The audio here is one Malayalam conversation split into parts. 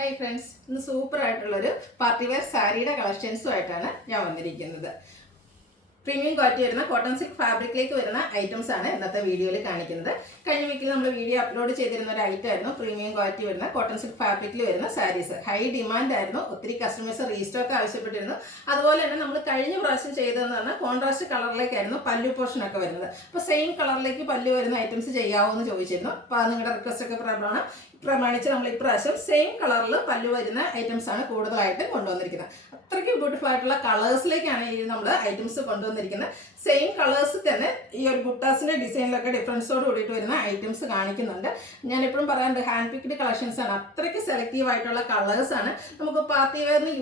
ഹായ് ഫ്രണ്ട്സ്, ഇന്ന് സൂപ്പർ ആയിട്ടുള്ളൊരു പാർട്ടി വെയർ സാരിയുടെ കളക്ഷൻസുമായിട്ടാണ് ഞാൻ വന്നിരിക്കുന്നത്. പ്രീമിയം ക്വാളിറ്റി വരുന്ന കോട്ടൺ സിൽക്ക് ഫാബ്രിക്കിലേക്ക് വരുന്ന ഐറ്റംസ് ആണ് ഇന്നത്തെ വീഡിയോയിൽ കാണിക്കുന്നത്. കഴിഞ്ഞ വീക്കിൽ നമ്മൾ വീഡിയോ അപ്ലോഡ് ചെയ്തിരുന്ന ഒരു ഐറ്റം ആയിരുന്നു പ്രീമിയം ക്വാളിറ്റി വരുന്ന കോട്ടൺ സിൽക്ക് ഫാബ്രിക്കിൽ വരുന്ന സാരീസ്. ഹൈ ഡിമാൻഡ് ആയിരുന്നു, ഒത്തിരി കസ്റ്റമേഴ്സ് റീസ്റ്റോക്ക് ആവശ്യപ്പെട്ടിരുന്നു. അതുപോലെ തന്നെ നമ്മൾ കഴിഞ്ഞ പ്രാവശ്യം ചെയ്തതെന്ന് പറഞ്ഞാൽ കോൺട്രാസ്റ്റ് കളറിലേക്കായിരുന്നു പല്ലു പോർഷൻ ഒക്കെ വരുന്നത്. അപ്പോൾ സെയിം കളറിലേക്ക് പല്ലു വരുന്ന ഐറ്റംസ് ചെയ്യാവോ എന്ന് ചോദിച്ചിരുന്നു. അപ്പോൾ നിങ്ങളുടെ റിക്വസ്റ്റ് ഒക്കെ പ്രമാണിച്ച് നമ്മൾ ഇപ്രാവശ്യം സെയിം കളറിൽ പല്ലു വരുന്ന ഐറ്റംസ് ആണ് കൂടുതലായിട്ട് കൊണ്ടുവന്നിരിക്കുന്നത്. അത്രയ്ക്ക് ബ്യൂട്ടിഫുൾ ആയിട്ടുള്ള കളേഴ്സിലേക്കാണ് ഈ നമ്മൾ ഐറ്റംസ് കൊണ്ടുവന്നിരിക്കുന്നത്. സെയിം കളേഴ്സ് തന്നെ ഈ ഒരു ബുട്ടാസിന്റെ ഡിസൈനിലൊക്കെ ഡിഫറൻസോട് കൂടിയിട്ട് വരുന്ന ഐറ്റംസ് കാണിക്കുന്നുണ്ട്. ഞാൻ എപ്പോഴും പറയാറുണ്ട്, ഹാൻഡ് പിക്ഡ് കളക്ഷൻസ് ആണ്. അത്രയ്ക്ക് സെലക്റ്റീവ് ആയിട്ടുള്ള കളേഴ്സ് ആണ്. നമുക്ക് പാർട്ടി വെയറിന്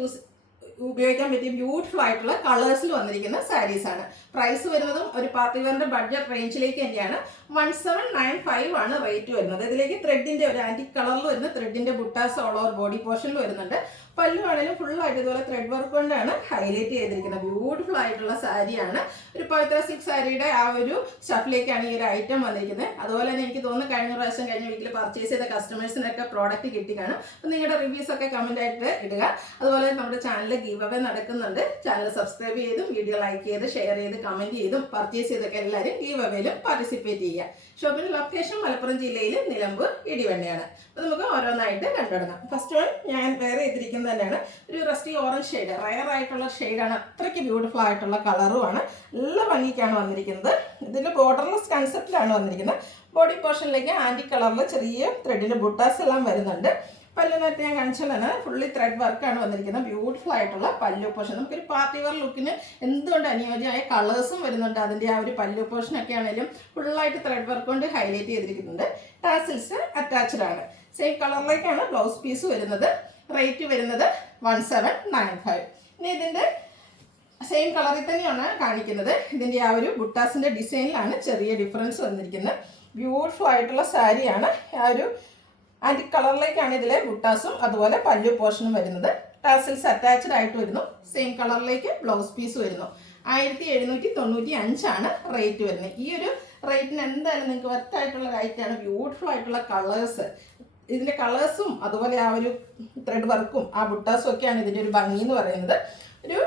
ഉപയോഗിക്കാൻ പറ്റിയ ബ്യൂട്ടിഫുൾ ആയിട്ടുള്ള കളേഴ്സിൽ വന്നിരിക്കുന്ന സാരീസ് ആണ്. പ്രൈസ് വരുന്നതും ഒരു പാർട്ടി വെയറിന്റെ ബഡ്ജറ്റ് റേഞ്ചിലേക്ക് തന്നെയാണ്. 1795 ആണ് റേറ്റ് വരുന്നത്. ഇതിലേക്ക് ത്രെഡിന്റെ ഒരു ആന്റിക് കളറിൽ വരുന്ന ത്രെഡിന്റെ ബുട്ടാസ് ഓൾ ഓവർ ബോഡി പോർഷനിൽ വരുന്നുണ്ട്. പല്ലു ആണെങ്കിലും ഫുൾ ആയിട്ട് ഇതുപോലെ ത്രെഡ് വർക്ക് കൊണ്ടാണ് ഹൈലൈറ്റ് ചെയ്തിരിക്കുന്നത്. ബ്യൂട്ടിഫുൾ ആയിട്ടുള്ള സാരിയാണ്. ഒരു പവിത്ര സിൽക്ക് സാരിയുടെ ആ ഒരു സ്റ്റഫിലേക്കാണ് ഈ ഒരു ഐറ്റം വന്നിരിക്കുന്നത്. അതുപോലെ തന്നെ എനിക്ക് തോന്നുന്നു കഴിഞ്ഞ വീക്കിൽ പർച്ചേസ് ചെയ്ത കസ്റ്റമേഴ്സിനൊക്കെ പ്രോഡക്റ്റ് കിട്ടി കാണും. അപ്പം നിങ്ങളുടെ റിവ്യൂസ് ഒക്കെ കമന്റ് ആയിട്ട് ഇടുക. അതുപോലെ നമ്മുടെ ചാനലിൽ ഗീവ് അവേ നടക്കുന്നുണ്ട്. ചാനൽ സബ്സ്ക്രൈബ് ചെയ്തും വീഡിയോ ലൈക്ക് ചെയ്ത് ഷെയർ ചെയ്ത് കമന്റ് ചെയ്തും പർച്ചേസ് ചെയ്തൊക്കെ എല്ലാവരും ഗീവ് അവേയിലും പാർട്ടിസിപ്പേറ്റ് ചെയ്യുക. ഷോപ്പിന്റെ ലൊക്കേഷൻ മലപ്പുറം ജില്ലയിൽ നിലമ്പൂർ ഇടിവണ്ണയാണ്. അപ്പോൾ നമുക്ക് ഓരോന്നായിട്ട് കണ്ടുപിടങ്ങാം. ഫസ്റ്റ് വൺ ഞാൻ വേറെ ചെയ്തിരിക്കുന്നത് തന്നെയാണ് ഒരു റസ്റ്റി ഓറഞ്ച് ഷെയ്ഡ്. റയർ ആയിട്ടുള്ള ഷെയ്ഡാണ്. അത്രയ്ക്ക് ബ്യൂട്ടിഫുൾ ആയിട്ടുള്ള കളറുമാണ്. നല്ല ഭംഗിക്കാണ് വന്നിരിക്കുന്നത്. ഇതിൽ ബോർഡർലെസ് കൺസെപ്റ്റിലാണ് വന്നിരിക്കുന്നത്. ബോഡി പോർഷനിലേക്ക് ആന്റിക് കളറിൽ ചെറിയ ത്രെഡിന്റെ ബുട്ടാസ് എല്ലാം വരുന്നുണ്ട്. പല്ലു നേരത്തെ ഞാൻ കാണിച്ചാലാണ് ഫുള്ളി ത്രെഡ് വർക്കാണ് വന്നിരിക്കുന്നത്. ബ്യൂട്ടിഫുൾ ആയിട്ടുള്ള പല്ലു പോർഷൻ. നമുക്കൊരു പാർട്ടി വെയർ ലുക്കിന് എന്തുകൊണ്ട് അനുയോജ്യമായ കളേഴ്സും വരുന്നുണ്ട്. അതിൻ്റെ ആ ഒരു പല്ലു പോർഷനൊക്കെ ആണെങ്കിലും ഫുള്ളായിട്ട് ത്രെഡ് വർക്ക് കൊണ്ട് ഹൈലൈറ്റ് ചെയ്തിരിക്കുന്നുണ്ട്. ടാസിൽസ് അറ്റാച്ച്ഡ് ആണ്. സെയിം കളറിലേക്കാണ് ബ്ലൗസ് പീസ് വരുന്നത്. റേറ്റ് വരുന്നത് 1795. ഇനി ഇതിൻ്റെ സെയിം കളറിൽ തന്നെയാണ് കാണിക്കുന്നത്. ഇതിൻ്റെ ആ ഒരു ബുട്ടാസിൻ്റെ ഡിസൈനിലാണ് ചെറിയ ഡിഫറൻസ് വന്നിരിക്കുന്നത്. ബ്യൂട്ടിഫുൾ ആയിട്ടുള്ള സാരിയാണ്. ആ ഒരു ആന്റിക് കളറിലേക്കാണ് ഇതിലെ ബുട്ടാസും അതുപോലെ പല്ലു പോർഷനും വരുന്നത്. ടാസിൽസ് അറ്റാച്ച്ഡ് ആയിട്ട് വരുന്നു. സെയിം കളറിലേക്ക് ബ്ലൗസ് പീസ് വരുന്നു. 1795 റേറ്റ് വരുന്നത്. ഈ ഒരു റേറ്റിന് എന്തായാലും നിങ്ങൾക്ക് വർത്തായിട്ടുള്ള റേറ്റാണ്. ബ്യൂട്ടിഫുൾ ആയിട്ടുള്ള കളേഴ്സ്. ഇതിൻ്റെ കളേഴ്സും അതുപോലെ ആ ഒരു ത്രെഡ് വർക്കും ആ ബുട്ടാസും ഒക്കെയാണ് ഇതിൻ്റെ ഒരു ഭംഗി എന്ന് പറയുന്നത്. ഒരു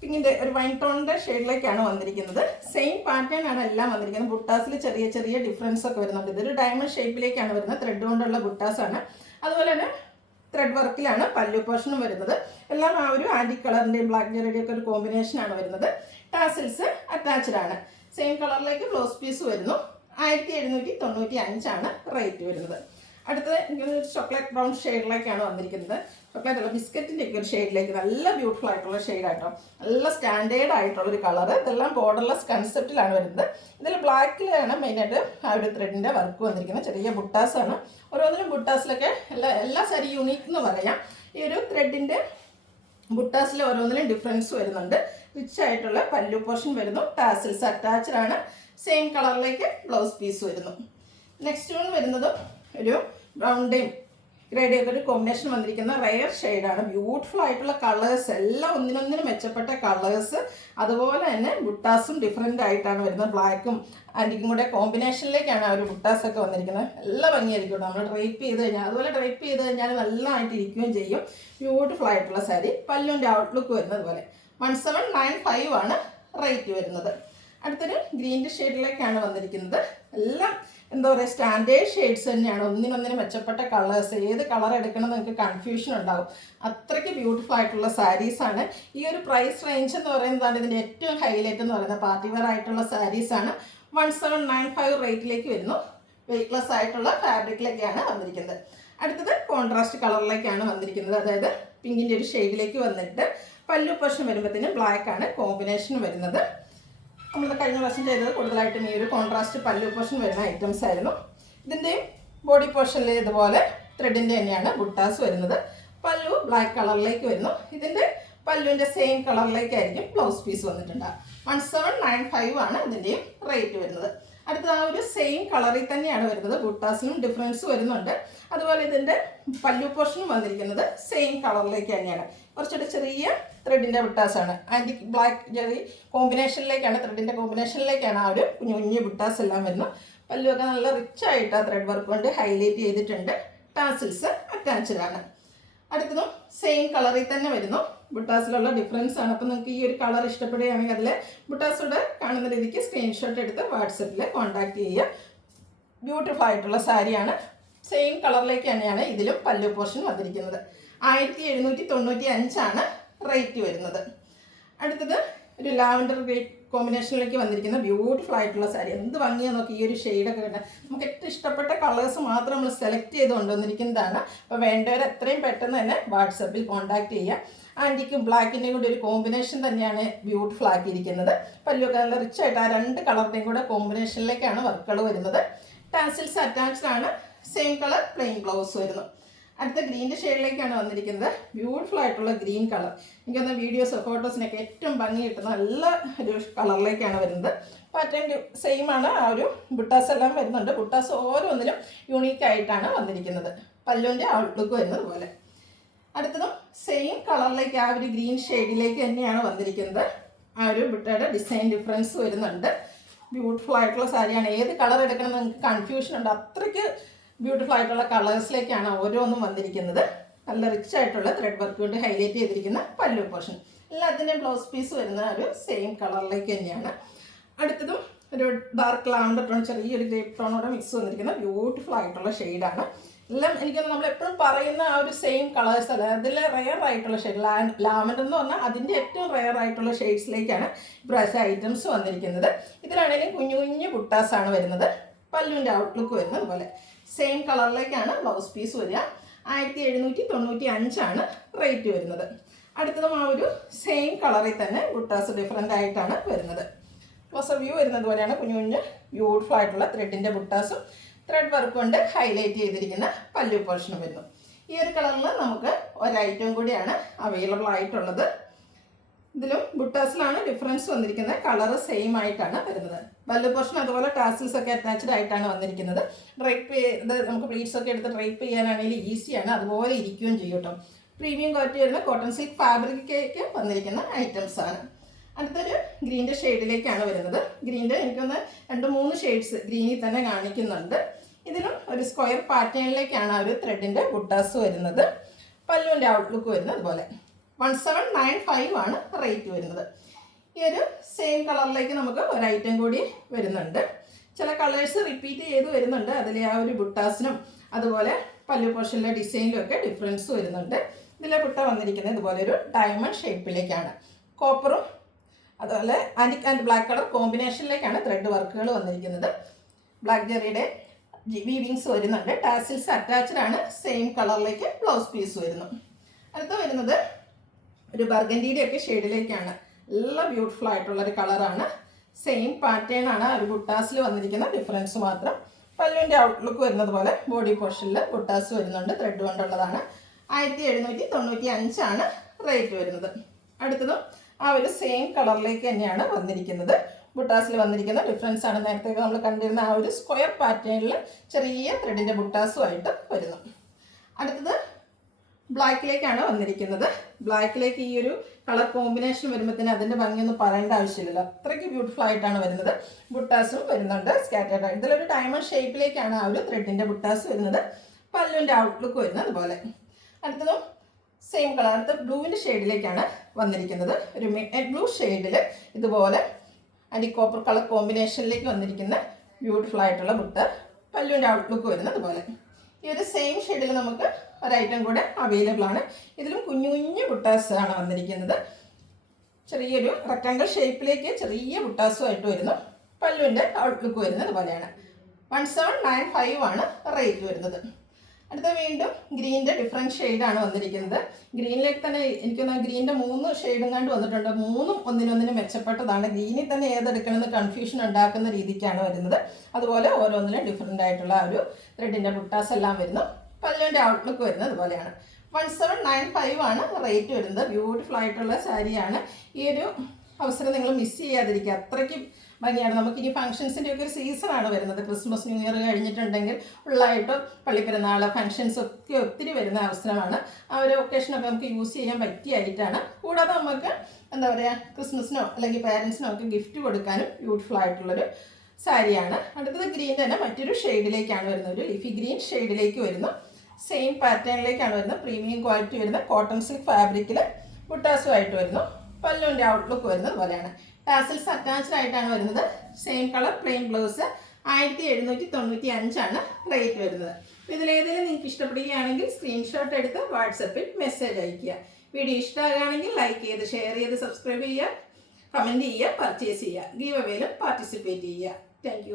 പിങ്കിൻ്റെ ഒരു വൈൻ ടോണിൻ്റെ ഷെയ്ഡിലേക്കാണ് വന്നിരിക്കുന്നത്. സെയിം പാറ്റേൺ ആണ് എല്ലാം വന്നിരിക്കുന്നത്. ബുട്ടാസിൽ ചെറിയ ചെറിയ ഡിഫറൻസ് ഒക്കെ വരുന്നുണ്ട്. ഇതൊരു ഡയമണ്ട് ഷേപ്പിലേക്കാണ് വരുന്നത്. ത്രെഡ് കൊണ്ടുള്ള ബുട്ടാസാണ്. അതുപോലെ തന്നെ ത്രെഡ് വർക്കിലാണ് പല്ലു പോർഷനും വരുന്നത്. എല്ലാം ആ ഒരു ആന്റിക് കളറിൻ്റെയും ബ്ലാക്ക് ജെറിയുടെയും ഒക്കെ ഒരു കോമ്പിനേഷനാണ് വരുന്നത്. ടാസിൽസ് അറ്റാച്ച്ഡ് ആണ്. സെയിം കളറിലേക്ക് ബ്ലൗസ് പീസ് വരുന്നു. 1795 റേറ്റ് വരുന്നത്. അടുത്തത് ചോക്ലേറ്റ് ബ്രൗൺ ഷെയ്ഡിലേക്കാണ് വന്നിരിക്കുന്നത്. ചോക്ലേറ്റ് അല്ല, ബിസ്ക്കറ്റിൻ്റെ ഒക്കെ ഒരു ഷെയ്ഡിലേക്ക് നല്ല ബ്യൂട്ടിഫുൾ ആയിട്ടുള്ള ഷെയ്ഡായിട്ടോ. നല്ല സ്റ്റാൻഡേർഡ് ആയിട്ടുള്ളൊരു കളറ്. ഇതെല്ലാം ബോർഡർലെസ് കൺസെപ്റ്റിലാണ് വരുന്നത്. ഇതിൽ ബ്ലാക്കിലാണ് മെയിനായിട്ട് ആ ഒരു ത്രെഡിൻ്റെ വർക്ക് വന്നിരിക്കുന്നത്. ചെറിയ ബുട്ടാസാണ്. ഓരോന്നിനും ബുട്ടാസിലൊക്കെ എല്ലാ സാരി യൂണീക്ക് എന്ന് പറയാം. ഈ ഒരു ത്രെഡിൻ്റെ ബുട്ടാസിൽ ഓരോന്നിനും ഡിഫറൻസ് വരുന്നുണ്ട്. റിച്ച് ആയിട്ടുള്ള പല്ലു പോർഷൻ വരുന്നു. ടാസിൽസ് അറ്റാച്ച്ഡ് ആണ്. സെയിം കളറിലേക്ക് ബ്ലൗസ് പീസ് വരുന്നു. നെക്സ്റ്റ് വൺ വരുന്നതും ഒരു ബ്രൗണിൻ്റെയും ഗ്രേഡിയും ഒക്കെ ഒരു കോമ്പിനേഷൻ വന്നിരിക്കുന്ന റെയർ ഷെയ്ഡാണ്. ബ്യൂട്ടിഫുൾ ആയിട്ടുള്ള കളേഴ്സ്. എല്ലാം ഒന്നിനൊന്നിനും മെച്ചപ്പെട്ട കളേഴ്സ്. അതുപോലെ തന്നെ ബുട്ടാസും ഡിഫറെൻ്റ് ആയിട്ടാണ് വരുന്നത്. ബ്ലാക്കും ആൻറ്റിക്കും കൂടെ കോമ്പിനേഷനിലേക്കാണ് ആ ഒരു ബുട്ടാസൊക്കെ വന്നിരിക്കുന്നത്. നല്ല ഭംഗിയായിരിക്കും നമ്മൾ ഡ്രൈപ്പ് ചെയ്ത് കഴിഞ്ഞാൽ. അതുപോലെ ഡ്രൈപ്പ് ചെയ്ത് കഴിഞ്ഞാൽ നല്ലതായിട്ട് ഇരിക്കുകയും ചെയ്യും. ബ്യൂട്ടിഫുൾ ആയിട്ടുള്ള സാരി. പല്ലുവിൻ്റെ ഔട്ട്ലുക്ക് വരുന്നത് പോലെ 1795 റേറ്റ് വരുന്നത്. അടുത്തൊരു ഗ്രീൻ്റെ ഷെയ്ഡിലേക്കാണ് വന്നിരിക്കുന്നത്. എല്ലാം എന്താ പറയുക, സ്റ്റാൻഡേർഡ് ഷെയ്ഡ്സ് തന്നെയാണ്. ഒന്നിനൊന്നിനും മെച്ചപ്പെട്ട കളേഴ്സ്. ഏത് കളർ എടുക്കണം നിങ്ങൾക്ക് കൺഫ്യൂഷൻ ഉണ്ടാവും. അത്രയ്ക്ക് ബ്യൂട്ടിഫുൾ ആയിട്ടുള്ള സാരീസാണ്. ഈ ഒരു പ്രൈസ് റേഞ്ച് എന്ന് പറയുന്നതാണ് ഇതിൻ്റെ ഏറ്റവും ഹൈലൈറ്റ് എന്ന് പറയുന്നത്. പാർട്ടി വെയർ ആയിട്ടുള്ള സാരീസാണ്. 1795 റേറ്റിലേക്ക് വരുന്നു. വെയ്റ്റ്ലെസ് ആയിട്ടുള്ള ഫാബ്രിക്കിലേക്കാണ് വന്നിരിക്കുന്നത്. അടുത്തത് കോൺട്രാസ്റ്റ് കളറിലേക്കാണ് വന്നിരിക്കുന്നത്. അതായത് പിങ്കിൻ്റെ ഒരു ഷെയ്ഡിലേക്ക് വന്നിട്ട് പല്ലു പോർഷൻ വരുമ്പോഴത്തേനും ബ്ലാക്ക് ആണ് കോമ്പിനേഷൻ വരുന്നത്. നമ്മൾ കഴിഞ്ഞ വർഷം ചെയ്തത് കൂടുതലായിട്ടും ഈ ഒരു കോൺട്രാസ്റ്റ് പല്ലു പോർഷൻ വരുന്ന ഐറ്റംസ് ആയിരുന്നു. ഇതിൻ്റെ ബോഡി പോർഷനിൽ ഇതുപോലെ ത്രെഡിൻ്റെ തന്നെയാണ് ബുട്ടാസ് വരുന്നത്. പല്ലു ബ്ലാക്ക് കളറിലേക്ക് വരുന്നു. ഇതിൻ്റെ പല്ലുവിൻ്റെ സെയിം കളറിലേക്കായിരിക്കും ബ്ലൗസ് പീസ് വന്നിട്ടുണ്ട്. 1795 ഇതിൻ്റെയും റേറ്റ് വരുന്നത്. അടുത്ത ആ ഒരു സെയിം കളറിൽ തന്നെയാണ് വരുന്നത്. ബുട്ടാസിനും ഡിഫറൻസ് വരുന്നുണ്ട്. അതുപോലെ ഇതിൻ്റെ പല്ലു പോർഷനും വന്നിരിക്കുന്നത് സെയിം കളറിലേക്ക് തന്നെയാണ്. കുറച്ചൊരു ചെറിയ ത്രെഡിൻ്റെ ബുട്ടാസാണ്. ആൻറ്റിക് ബ്ലാക്ക് ജെറി കോമ്പിനേഷനിലേക്കാണ്, ത്രെഡിൻ്റെ കോമ്പിനേഷനിലേക്കാണ് ആ ഒരു കുഞ്ഞു കുഞ്ഞു ബുട്ടാസ് എല്ലാം വരുന്നത്. പല്ലുവൊക്കെ നല്ല റിച്ച് ആയിട്ട് ആ ത്രെഡ് വർക്ക് കൊണ്ട് ഹൈലൈറ്റ് ചെയ്തിട്ടുണ്ട്. ടാസിൽസ് അറ്റാച്ച്ഡ് ആണ്. അടുത്തതും സെയിം കളറിൽ തന്നെ വരുന്നു. ബുട്ടാസിലുള്ള ഡിഫറൻസ് ആണ്. അപ്പോൾ നിങ്ങൾക്ക് ഈ ഒരു കളർ ഇഷ്ടപ്പെടുകയാണെങ്കിൽ അതിൽ ബുട്ടാസോടെ കാണുന്ന രീതിക്ക് സ്ക്രീൻഷോട്ട് എടുത്ത് വാട്സപ്പിൽ കോൺടാക്ട് ചെയ്യുക. ബ്യൂട്ടിഫുൾ ആയിട്ടുള്ള സാരിയാണ്. സെയിം കളറിലേക്ക് തന്നെയാണ് ഇതിലും പല്ലു പോർഷൻ വന്നിരിക്കുന്നത്. 1795 റേറ്റ് വരുന്നത്. അടുത്തത് ഒരു ലാവൻഡർ ഗ്രേ കോമ്പിനേഷനിലേക്ക് വന്നിരിക്കുന്ന ബ്യൂട്ടിഫുൾ ആയിട്ടുള്ള സാരി. എന്ത് ഭംഗിയാന്ന് നോക്കി ഈ ഒരു ഷെയ്ഡൊക്കെ കണ്ടാൽ. നമുക്ക് ഏറ്റവും ഇഷ്ടപ്പെട്ട കളേഴ്സ് മാത്രം നമ്മൾ സെലക്ട് ചെയ്ത് കൊണ്ടുവന്നിരിക്കുന്നതാണ്. അപ്പോൾ വേണ്ടവർ എത്രയും പെട്ടെന്ന് തന്നെ വാട്സപ്പിൽ കോൺടാക്ട് ചെയ്യുക. ആൻറ്റിക്കും ബ്ലാക്കിൻ്റെയും കൂടി ഒരു കോമ്പിനേഷൻ തന്നെയാണ് ബ്യൂട്ടിഫുൾ ആക്കിയിരിക്കുന്നത്. പല്ലുവൊക്കെ നല്ല റിച്ച് ആയിട്ട് ആ രണ്ട് കളറിൻ്റെയും കൂടെ കോമ്പിനേഷനിലേക്കാണ് വർക്കുകൾ വരുന്നത്. ടാസിൽസ് അറ്റാച്ച്ഡ് ആണ്. സെയിം കളർ പ്ലെയിൻ ബ്ലൗസ് വരുന്നു. അടുത്ത ഗ്രീൻ്റെ ഷെയ്ഡിലേക്കാണ് വന്നിരിക്കുന്നത്. ബ്യൂട്ടിഫുൾ ആയിട്ടുള്ള ഗ്രീൻ കളർ. എനിക്കൊന്ന് വീഡിയോസോ ഫോട്ടോസിനൊക്കെ ഏറ്റവും ഭംഗി കിട്ടുന്ന നല്ല ഒരു കളറിലേക്കാണ് വരുന്നത്. പാറ്റേൺ സെയിം ആണ്. ആ ഒരു ബുട്ടാസ് എല്ലാം വരുന്നുണ്ട്. ബുട്ടാസ് ഓരോന്നിലും യുണീക്കായിട്ടാണ് വന്നിരിക്കുന്നത്. പല്ലുവിൻ്റെ ഔട്ട്ലുക്ക് വരുന്നത് പോലെ. അടുത്തതും സെയിം കളറിലേക്ക് ആ ഒരു ഗ്രീൻ ഷെയ്ഡിലേക്ക് തന്നെയാണ് വന്നിരിക്കുന്നത്. ആ ഒരു ബുട്ടയുടെ ഡിസൈൻ ഡിഫറൻസ് വരുന്നുണ്ട്. ബ്യൂട്ടിഫുൾ ആയിട്ടുള്ള സാരിയാണ്. ഏത് കളർ എടുക്കണം എന്ന് നിങ്ങൾക്ക് കൺഫ്യൂഷൻ ഉണ്ട്. അത്രയ്ക്ക് ബ്യൂട്ടിഫുൾ ആയിട്ടുള്ള കളേഴ്സിലേക്കാണ് ഓരോന്നും വന്നിരിക്കുന്നത്. നല്ല റിച്ച് ആയിട്ടുള്ള ത്രെഡ് വർക്ക് കൊണ്ട് ഹൈലൈറ്റ് ചെയ്തിരിക്കുന്ന പല്ലു പോർഷൻ. എല്ലാത്തിൻ്റെയും ബ്ലൗസ് പീസ് വരുന്ന ഒരു സെയിം കളറിലേക്ക് തന്നെയാണ്. അടുത്തതും ഒരു ഡാർക്ക് ലാവൻഡർ ടോൺ, ചെറിയൊരു ഗ്രേപ്പ് ടോണോടെ മിക്സ് വന്നിരിക്കുന്ന ബ്യൂട്ടിഫുൾ ആയിട്ടുള്ള ഷെയ്ഡാണ്. എല്ലാം എനിക്കൊന്ന് നമ്മൾ എപ്പോഴും പറയുന്ന ആ ഒരു സെയിം കളേഴ്സ് അല്ല, അതിൽ റെയർ ആയിട്ടുള്ള ഷെയ്ഡ്. ലാവൻഡർ എന്ന് പറഞ്ഞാൽ അതിൻ്റെ ഏറ്റവും റെയർ ആയിട്ടുള്ള ഷെയ്ഡ്സിലേക്കാണ് ഇപ്രാവശ്യം ഐറ്റംസ് വന്നിരിക്കുന്നത്. ഇതിലാണെങ്കിലും കുഞ്ഞു കുഞ്ഞു ബുട്ടാസാണ് വരുന്നത്. പല്ലുവിൻ്റെ ഔട്ട്ലുക്ക് വരുന്നത് പോലെ. സെയിം കളറിലേക്കാണ് ബ്ലൗസ് പീസ് വരിക. 1795 റേറ്റ് വരുന്നത്. അടുത്തതും ആ ഒരു സെയിം കളറിൽ തന്നെ ബുട്ടാസ് ഡിഫറെൻ്റ് ആയിട്ടാണ് വരുന്നത്. ക്ലോസർ വ്യൂ വരുന്നത് പോലെയാണ്. കുഞ്ഞു കുഞ്ഞ് ബ്യൂട്ടിഫുൾ ആയിട്ടുള്ള ത്രെഡിൻ്റെ ബുട്ടാസും ത്രെഡ് വർക്ക് കൊണ്ട് ഹൈലൈറ്റ് ചെയ്തിരിക്കുന്ന പല്ലു പോർഷനും വരുന്നു. ഈ ഒരു കളറിൽ നമുക്ക് ഒരൈറ്റം കൂടിയാണ് അവൈലബിൾ ആയിട്ടുള്ളത്. ഇതിലും ബുട്ടാസിലാണ് ഡിഫറൻസ് വന്നിരിക്കുന്നത്. കളറ് സെയിം ആയിട്ടാണ് വരുന്നത്. പല്ലു പോർഷൻ അതുപോലെ ടാസിൽസ് ഒക്കെ അറ്റാച്ച്ഡ് ആയിട്ടാണ് വന്നിരിക്കുന്നത്. ഡ്രൈപ്പ് ചെയ്ത് നമുക്ക് പ്ലീറ്റ്സ് ഒക്കെ എടുത്ത് ഡ്രൈപ്പ് ചെയ്യാനാണെങ്കിൽ ഈസിയാണ്. അതുപോലെ ഇരിക്കുകയും ചെയ്യും കേട്ടോ. പ്രീമിയം ക്വാളിറ്റി വരുന്ന കോട്ടൺ സിൽക്ക് ഫാബ്രിക്കേക്ക് വന്നിരിക്കുന്ന ഐറ്റംസ് ആണ്. അടുത്തൊരു ഗ്രീൻ്റെ ഷെയ്ഡിലേക്കാണ് വരുന്നത്. ഗ്രീൻ്റെ എനിക്കൊന്ന് 2-3 ഷെയ്ഡ്സ് ഗ്രീനിൽ തന്നെ കാണിക്കുന്നുണ്ട്. ഇതിലും ഒരു സ്ക്വയർ പാറ്റേണിലേക്കാണ് ആ ഒരു ത്രെഡിൻ്റെ ബുട്ടാസ് വരുന്നത്. പല്ലുവിൻ്റെ ഔട്ട്ലുക്ക് വരുന്നത് അതുപോലെ. 1795 റേറ്റ് വരുന്നത്. ഈ ഒരു സെയിം കളറിലേക്ക് നമുക്ക് ഒരു ഐറ്റം കൂടി വരുന്നുണ്ട്. ചില കളേഴ്സ് റിപ്പീറ്റ് ചെയ്ത് വരുന്നുണ്ട്. അതിൽ ആ ഒരു ബുട്ടാസിനും അതുപോലെ പല്ലു പോർഷനിലെ ഡിസൈനിലും ഒക്കെ ഡിഫറൻസ് വരുന്നുണ്ട്. ഇതിലെ ബുട്ട വന്നിരിക്കുന്നത് ഇതുപോലെ ഒരു ഡയമണ്ട് ഷേപ്പിലേക്കാണ്. കോപ്പറും അതുപോലെ ആൻറ്റിക് ആൻഡ് ബ്ലാക്ക് കളർ കോമ്പിനേഷനിലേക്കാണ് ത്രെഡ് വർക്കുകൾ വന്നിരിക്കുന്നത്. ബ്ലാക്ക് ജെറിയുടെ വീവിങ്സ് വരുന്നുണ്ട്. ടാസിൽസ് അറ്റാച്ച്ഡ് ആണ്. സെയിം കളറിലേക്ക് ബ്ലൗസ് പീസ് വരുന്നു. അടുത്ത വരുന്നത് ഒരു ബർഗൻഡിയുടെ ഒക്കെ ഷെയ്ഡിലേക്കാണ്. നല്ല ബ്യൂട്ടിഫുൾ ആയിട്ടുള്ളൊരു കളറാണ്. സെയിം പാറ്റേൺ ആണ്. ഒരു ബുട്ടാസിൽ വന്നിരിക്കുന്ന ഡിഫറൻസ് മാത്രം. പല്ലുവിൻ്റെ ഔട്ട്ലുക്ക് വരുന്നത് പോലെ ബോഡി പോർഷനിൽ ബുട്ടാസ് വരുന്നുണ്ട്. ത്രെഡ് കൊണ്ടുള്ളതാണ്. 1795 റേറ്റ് വരുന്നത്. അടുത്തതും ആ ഒരു സെയിം കളറിലേക്ക് തന്നെയാണ് വന്നിരിക്കുന്നത്. ബുട്ടാസിൽ വന്നിരിക്കുന്ന ഡിഫറൻസ് ആണ്. നേരത്തെ നമ്മൾ കണ്ടിരുന്ന ആ ഒരു സ്ക്വയർ പാറ്റേണിൽ ചെറിയ ത്രെഡിൻ്റെ ബുട്ടാസുമായിട്ട് വരുന്നു. അടുത്തത് ബ്ലാക്കിലേക്കാണ് വന്നിരിക്കുന്നത്. ബ്ലാക്കിലേക്ക് ഈ ഒരു കളർ കോമ്പിനേഷൻ വരുമ്പോഴത്തേന് അതിൻ്റെ ഭംഗിയൊന്നും പറയേണ്ട ആവശ്യമില്ലല്ലോ. അത്രയ്ക്ക് ബ്യൂട്ടിഫുൾ ആയിട്ടാണ് വരുന്നത്. ബുട്ടാസും വരുന്നുണ്ട് സ്കാറ്റേർഡ് ആയിട്ട്. ഇതിലൊരു ഡയമണ്ട് ഷേപ്പിലേക്കാണ് ആ ഒരു ത്രെഡിൻ്റെ ബുട്ടാസ് വരുന്നത്. പല്ലുവിൻ്റെ ഔട്ട്ലുക്ക് വരുന്നത് അതുപോലെ. അടുത്തതും സെയിം കളർ. അടുത്ത ബ്ലൂവിൻ്റെ ഷെയ്ഡിലേക്കാണ് വന്നിരിക്കുന്നത്. ഒരു മിഡ് ബ്ലൂ ഷെയ്ഡിൽ ഇതുപോലെ ആൻറ്റി കോപ്പർ കളർ കോമ്പിനേഷനിലേക്ക് വന്നിരിക്കുന്ന ബ്യൂട്ടിഫുൾ ആയിട്ടുള്ള ബുട്ട. പല്ലുവിൻ്റെ ഔട്ട്ലുക്ക് വരുന്നത് അതുപോലെ. ഈ ഒരു സെയിം ഷെയ്ഡിൽ നമുക്ക് ഒരൈറ്റം കൂടെ അവൈലബിൾ ആണ്. ഇതിലും കുഞ്ഞു കുഞ്ഞു ബുട്ടാസ് ആണ് വന്നിരിക്കുന്നത്. ചെറിയൊരു റെക്ടാങ്കിൾ ഷേപ്പിലേക്ക് ചെറിയ ബുട്ടാസുമായിട്ട് വരുന്നു. പല്ലുവിൻ്റെ ഔട്ട്ലുക്ക് വരുന്നത് പോലെയാണ്. 1795 റേറ്റ് വരുന്നത്. അടുത്ത വീണ്ടും ഗ്രീൻ്റെ ഡിഫറെൻറ്റ് ഷെയ്ഡാണ് വന്നിരിക്കുന്നത്. ഗ്രീനിലേക്ക് തന്നെ എനിക്കൊന്ന് ഗ്രീൻ്റെ 3 ഷെയ്ഡും കണ്ട് വന്നിട്ടുണ്ട്. 3ഉം ഒന്നിനൊന്നിനും മെച്ചപ്പെട്ടതാണ്. ഗ്രീനിൽ തന്നെ ഏതെടുക്കണമെന്ന് കൺഫ്യൂഷൻ ഉണ്ടാക്കുന്ന രീതിക്കാണ് വരുന്നത്. അതുപോലെ ഓരോന്നിനും ഡിഫറെൻ്റ് ആയിട്ടുള്ള ഒരു ത്രെഡിൻ്റെ ബുട്ടാസ് എല്ലാം വരുന്നു. പല്ലുവിൻ്റെ ഔട്ട്ലുക്ക് വരുന്നത് അതുപോലെയാണ്. 1795 റേറ്റ് വരുന്നത്. ബ്യൂട്ടിഫുൾ ആയിട്ടുള്ള സാരിയാണ്. ഈ ഒരു അവസരം നിങ്ങൾ മിസ് ചെയ്യാതിരിക്കുക. അത്രയ്ക്ക് ഭംഗിയാണ്. നമുക്കിനി ഫംഗ്ഷൻസിൻ്റെ ഒക്കെ ഒരു സീസണാണ് വരുന്നത്. ക്രിസ്മസ് ന്യൂ ഇയർ കഴിഞ്ഞിട്ടുണ്ടെങ്കിൽ ഫുള്ളായിട്ട് പള്ളിപ്പെരുന്നാൾ ഫംഗ്ഷൻസ് ഒക്കെ ഒത്തിരി വരുന്ന അവസരമാണ്. ആ ഒരു ഒക്കേഷനൊക്കെ നമുക്ക് യൂസ് ചെയ്യാൻ പറ്റിയായിട്ടാണ്. കൂടാതെ നമുക്ക് എന്താ പറയുക, ക്രിസ്മസിനോ അല്ലെങ്കിൽ പാരൻസിനോ ഒക്കെ ഗിഫ്റ്റ് കൊടുക്കാനും ബ്യൂട്ടിഫുൾ ആയിട്ടുള്ളൊരു സാരിയാണ്. അടുത്തത് ഗ്രീൻ തന്നെ മറ്റൊരു ഷെയ്ഡിലേക്കാണ് വരുന്നത്. ഒരു ലിഫി ഗ്രീൻ ഷെയ്ഡിലേക്ക് വരുന്നു. സെയിം പാറ്റേണിലേക്കാണ് വരുന്നത്. പ്രീമിയം ക്വാളിറ്റി വരുന്ന കോട്ടൺ സിൽക്ക് ഫാബ്രിക്കിൽ ബുട്ടാസുമായിട്ട് വരുന്നു. പല്ലുവിൻ്റെ ഔട്ട്ലുക്ക് വരുന്നത് പോലെയാണ്. ടാസിൽസ് അറ്റാച്ച്ഡ് ആയിട്ടാണ് വരുന്നത്. Same colour plain blouse 1795 rate വരുന്നത്. ഇതിലേതെങ്കിലും നിങ്ങൾക്ക് ഇഷ്ടപ്പെടുകയാണെങ്കിൽ സ്ക്രീൻഷോട്ട് എടുത്ത് വാട്സപ്പിൽ മെസ്സേജ് അയയ്ക്കുക. വീഡിയോ ഇഷ്ടമാകുകയാണെങ്കിൽ ലൈക്ക് ചെയ്ത് ഷെയർ ചെയ്ത് സബ്സ്ക്രൈബ് ചെയ്യുക, കമൻറ്റ് ചെയ്യുക, പർച്ചേസ് ചെയ്യുക, ഗീവ് അവേയിലും പാർട്ടിസിപ്പേറ്റ് ചെയ്യുക. താങ്ക്